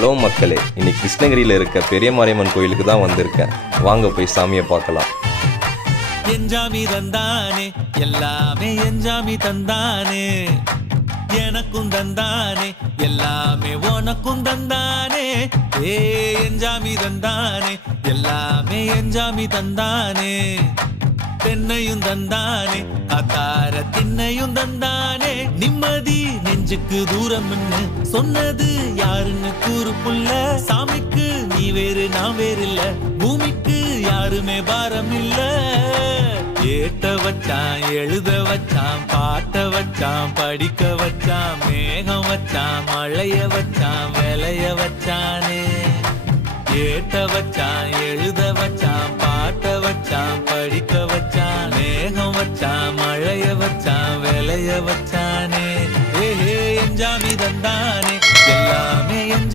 Hello மக்களே, இன்னைக்கு கிருஷ்ணகிரியில் இருக்க பெரிய மாரியம்மன் கோயிலுக்கு தான் வந்திருக்கேன். வாங்க போய் சாமியை பார்க்கலாம். எஞ்சாமி தந்தானே, எல்லாமே எஞ்சாமி தந்தானே, எனக்கும் தந்தானே, எல்லாமே உனக்கும் தந்தானே. ஏ எஞ்சாமி தந்தானே, எல்லாமே எஞ்சாமி தந்தானே, தென்னையும் தந்தானே, அத்தார திண்ணையும் தந்தானே. நிம்மதி நெஞ்சுக்கு தூரம் சொன்னது யாருன்னு கூறு புள்ள. சாமிக்கு நீ வேறு நான் வேறு இல்ல, பூமிக்கு யாருமே பாரம் இல்ல. ஏத்த வச்சான், எழுத வச்சான், பாட்ட வச்சான், படிக்க வச்சான், மேகம் வச்சான், மழைய வச்சான், விளைய வச்சானே. ஏத்த வச்சான், எழுத வச்சான், பாட்ட வச்சான், படிக்க வச்சான், மேகம் வச்சான், மழைய வச்சான், விளைய வச்சான்.